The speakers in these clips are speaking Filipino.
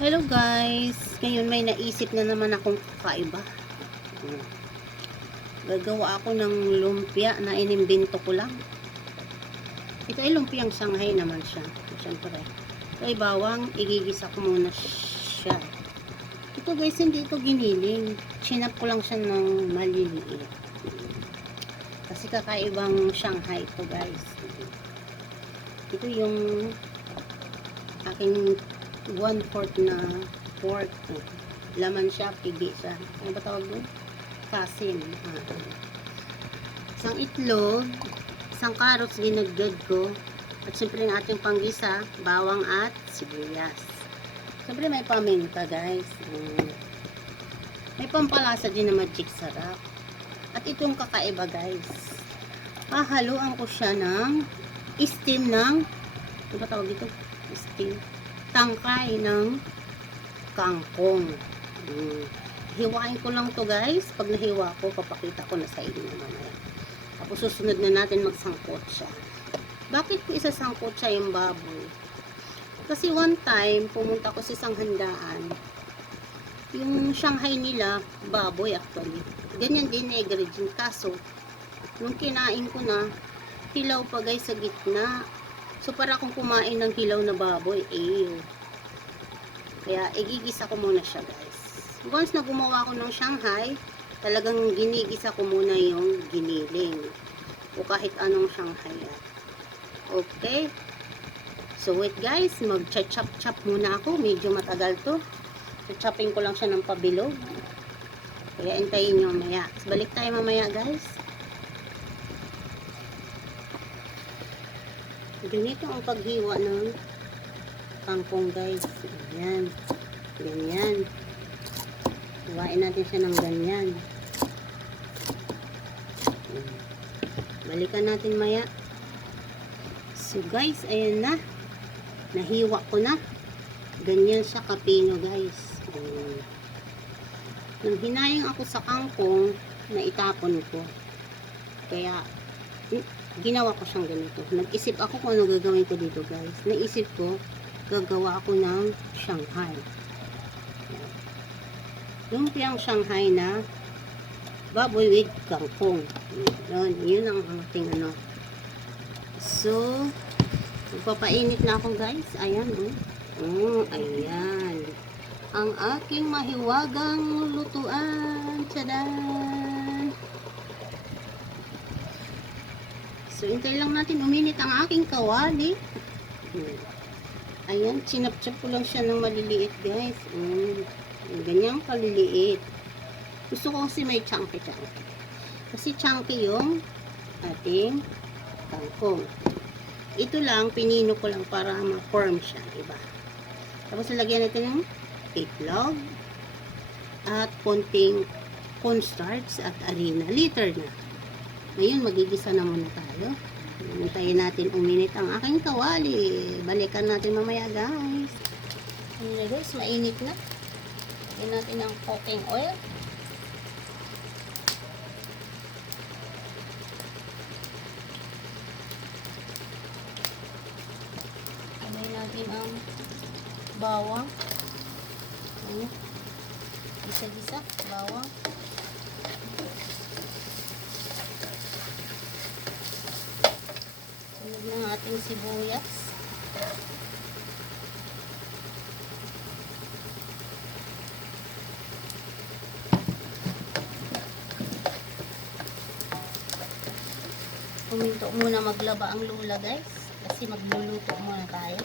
Hello guys, ngayon may naisip na naman akong kakaiba. Gagawa ako ng lumpia na inimbento ko lang. Ito ay lumpiang Shanghai naman siya. Siyempre, ito ay bawang, igigisa ko muna siya. Ito guys, hindi ito giniling. Chinap ko lang siya ng maliliit. Kasi kakaibang Shanghai ito guys. Ito yung aking 1/4 na pork. Laman siya, pibi siya. Ano ba tawag doon? Kasim. Isang itlog, isang carrots ginagad ko, at siyempre ang ating panggisa, bawang at sibuyas. Siyempre may paminta guys. May pampalasa din na magic sarap. At itong kakaiba guys. Hahaluan ko siya ng steam ng, ano ba tawag ito? Steam. Tangkay ng kangkong. Hiwain ko lang to guys. Pag nahiwa ko, papakita ko na sa inyo mamaya. Tapos susunod na natin magsangkot siya. Bakit ko isasangkot siya yung baboy? Kasi one time, pumunta ko sa isang handaan. Yung Shanghai nila, baboy actually. Ganyan din ingredient. Kaso, nung kinain ko na, hilaw pa guys sa gitna. So, para akong kumain ng hilaw na baboy, Kaya, igigisa ko muna siya, guys. Once na gumawa ko ng Shanghai, talagang ginigisa ko muna yung giniling. O kahit anong Shanghai yan. Okay? So, wait guys. Mag-chop-chop muna ako. Medyo matagal to. Chopping ko lang siya ng pabilog. Kaya, intayin nyo mamaya. Balik tayo mamaya, guys. Ganito ang paghiwa ng kangkong guys. Ayan. Ganyan. Hiwain natin siya ng ganyan. Balikan natin maya. So guys, ayan na. Nahiwa ko na. Ganyan siya kapino guys. Nang hinayang ako sa kangkong, naitapon ko. Kaya, ginawa ko siyang ganito. Nag-isip ako kung ano gagawin ko dito guys. Naisip ko, gagawa ako ng Shanghai. Lumpiang Shanghai na baboy with kangkong. Yun ang ating ano. So, magpapainit na ako guys. Ayan ayan. Ang aking mahiwagang lutuan. Tadaan! So, hintay lang natin uminit ang aking kawali. Ayan, chinap-chop ko lang siya ng maliliit, guys. Ganyang kaliliit. Gusto ko kasi may chunky-chunky. Kasi chunky yung ating kangkong. Ito lang, pinino ko lang para ma-form siya, diba? Tapos, lagyan natin ng itlog at konting cornstarch at harina. Liter na. Ngayon, magigisa na muna tayo. Hintayin natin uminit ang aking kawali. Balikan natin mamaya, guys. Ayan guys, mainit na. Lagyan natin ang cooking oil. Lagyan natin ang bawang. Ayan. Gisa-gisa, bawang. Sunod ng ating sibuyas. Puminto muna maglaba ang lula guys. Kasi magluluto muna tayo.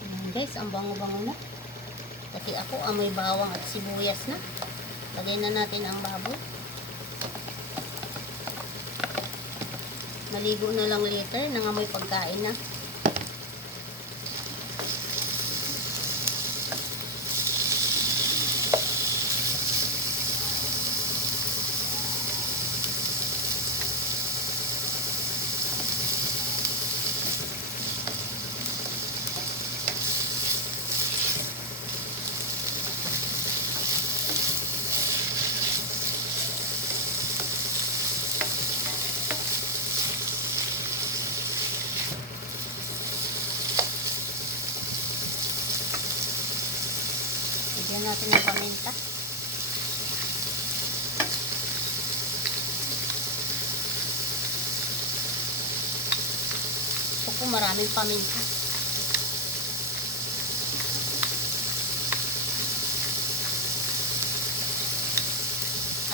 Ayan guys, ang bango-bango na. Kasi ako amoy bawang at sibuyas na. Lagay na natin ang baboy. Maligo na lang later nang amoy pagkain na. natin ng paminta. Ito po maraming paminta.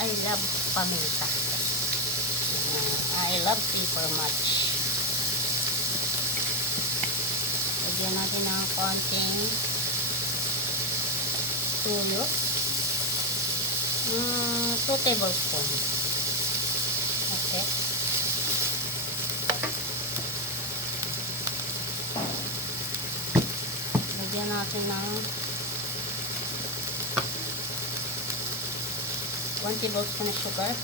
I love paminta. I love pepper much. Lagyan natin ng konting tuyo. 2 tablespoons. Okay. Lagyan natin ng 1 tablespoon na sugar.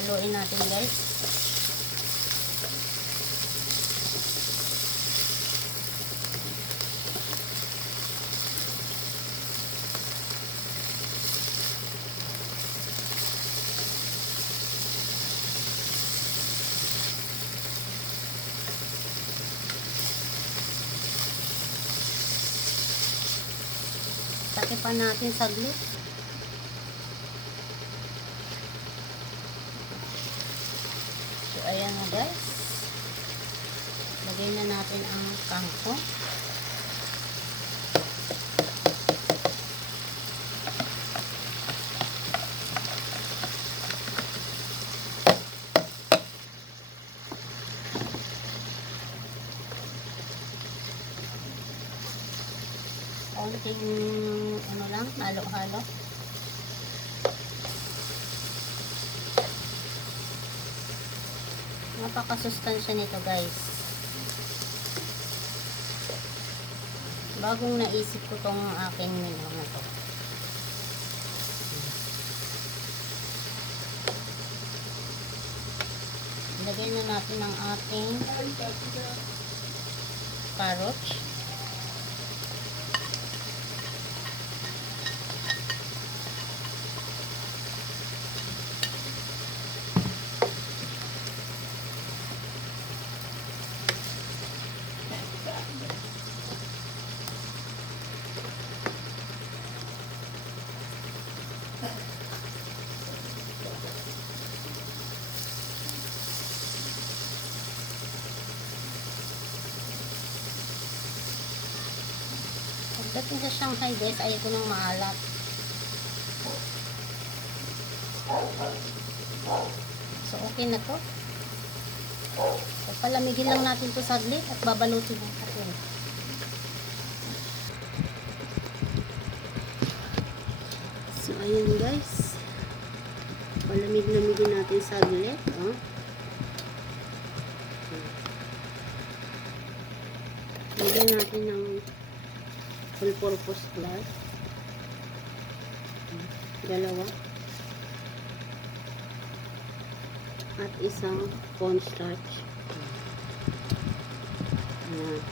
Haluin natin guys. Takipan natin saglit. So, ayan na guys. Lagay na natin ang kangkong. Konting ano lang, halo-halo. Napakasustansya nito guys. Bagong naisip ko tong aking menu na to. Ilagay na natin ang ating carrots. Pagdating sa Shanghai guys, ayaw ko nang maalat. So okay na to. So palamigin lang natin to saglit at babalutin natin. So ayan guys. Palamig-lamigin natin saglit. Oh. Lagyan natin ng all-purpose flour. 2. At isang cornstarch. Ayan.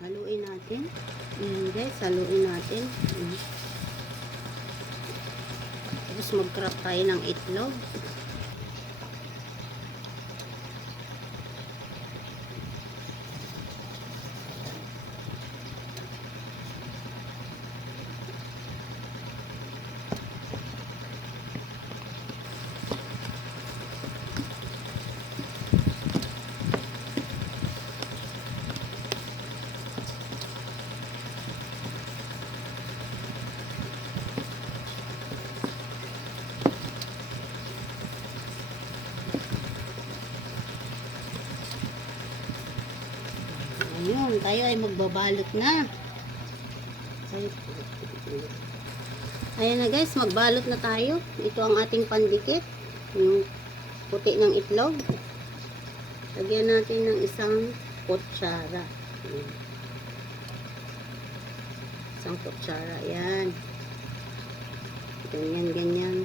Haluin natin. Ayan guys, haluin natin. Tapos mag-crack tayo ng itlog. Ayun, tayo ay magbabalot na. Ayan na guys, magbalot na tayo. Ito ang ating pandikit. Yung puti ng itlog. Lagyan natin ng isang kutsara. Isang kutsara. Ayan. Ganyan, ganyan.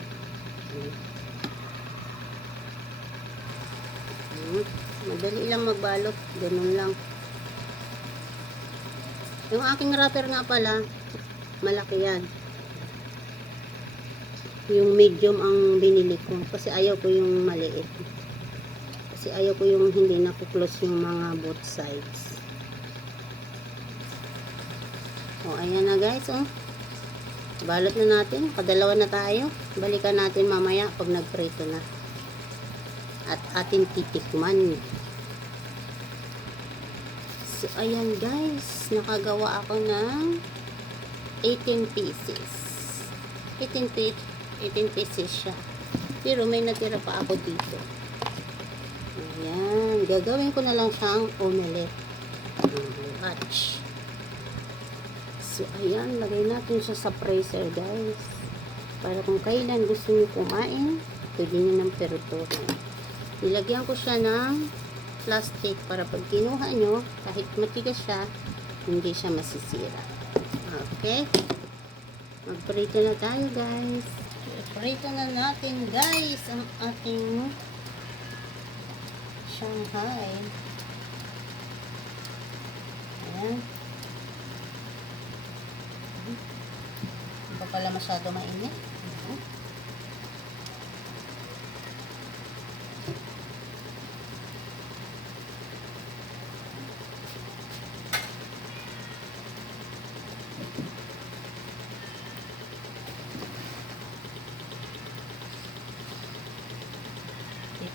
Madali lang magbalot. Ganun lang. Yung aking wrapper nga pala, malaki yan. Yung medium ang binili ko. Kasi ayaw ko yung maliit. Kasi Kasi ayaw ko yung hindi nakuklose yung mga both sides. O, ayan na guys, oh. Balot na natin. Kadalawa na tayo. Balikan natin mamaya pag nagprito na. At atin titikman. So, ayan guys. Nakagawa ako ng 18 pieces. 18 pieces siya. Pero may natira pa ako dito. Ayan. Gagawin ko na lang siyang omelette. Watch. So, ayan. Lagay natin siya sa freezer, guys. Para kung kailan gusto niyo kumain, pwede niyo ng perutuhan. Nilagyan ko siya ng plastic para pag kinuha nyo, kahit matigas siya, hindi siya masisira. Okay? Magprito na tayo, guys. Prito na natin, guys, ang ating Shanghai. Ayan. Hindi pa pala masyado mainit.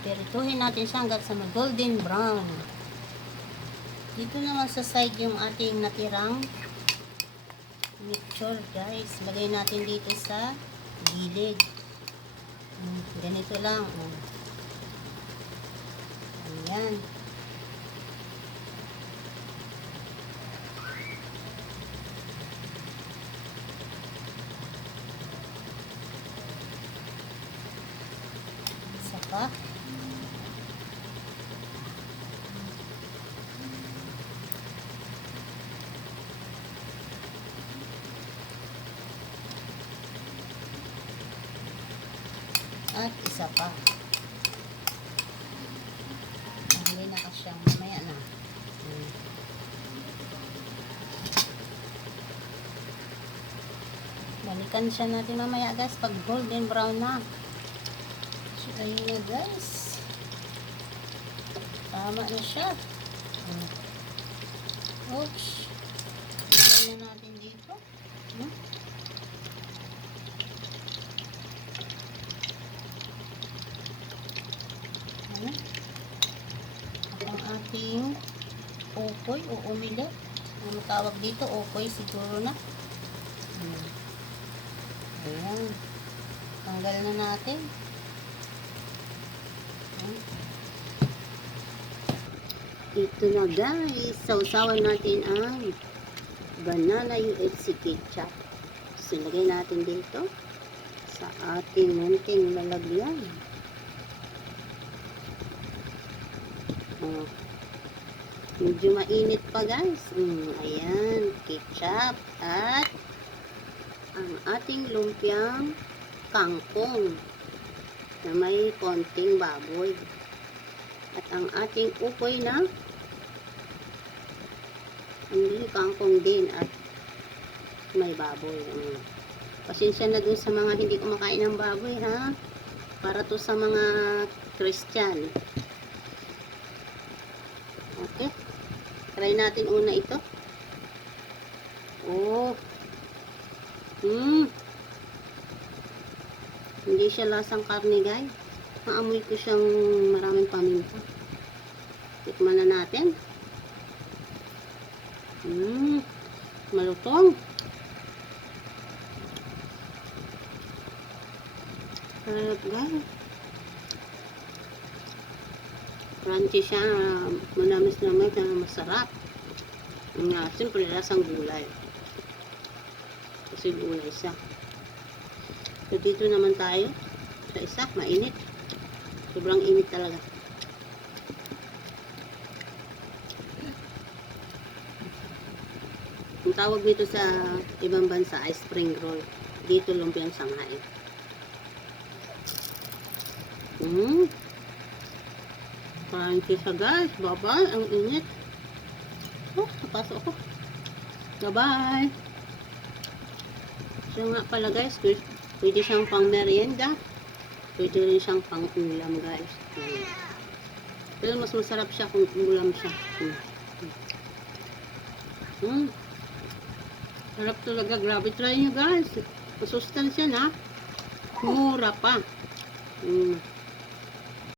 Iperituhin natin siya hanggang sa golden brown. Dito naman sa side yung ating natirang mixture, guys. Lagay natin dito sa gilid. Ganito lang. Ayan. Saka at isa pa. Hindi na kasyang mamaya na. Balikan siya natin mamaya, guys, pag golden brown na. So, ayun na, guys. Tama na siya. Oops. Lagay na natin dito. Ang ating ukoy o omelette. Ano tawag dito? Ukoy siguro na. Ayan. Tanggal na natin. Ito na, guys. Sausawan natin ang banana UHC ketchup. So, lagay natin dito sa ating munting lalagyan. Medyo mainit pa, guys. Ayan, ketchup at ang ating lumpiang kangkong na may konting baboy. At ang ating ukoy na hindi kangkong din at may baboy. Pasensya na dun sa mga hindi kumakain ng baboy, ha? Para to sa mga Christian. Okay. Try natin una ito. Oh. Hindi siya lasang karne, guys. Maamoy ko siyang maraming paminta. Tikman na natin. Malutong. Sarap, guys. Crunchy siya, manamis-namis na masarap. Siyempre, lasang gulay. Kasi gulay siya. So, dito naman tayo sa isa, mainit. Sobrang init talaga. Ang tawag nito sa ibang bansa ay spring roll. Dito lumpiang Shanghai. Crunchy siya, guys. Bye-bye. Ang init. Oh, napasok ako. Bye-bye. So nga pala, guys, pwede siyang pang merienda. Pwede rin siyang pang ulam, guys. Pero mas masarap siya kung ulam siya. Sarap talaga. Grabe. Try nyo guys. Masustansya na. Mura pa.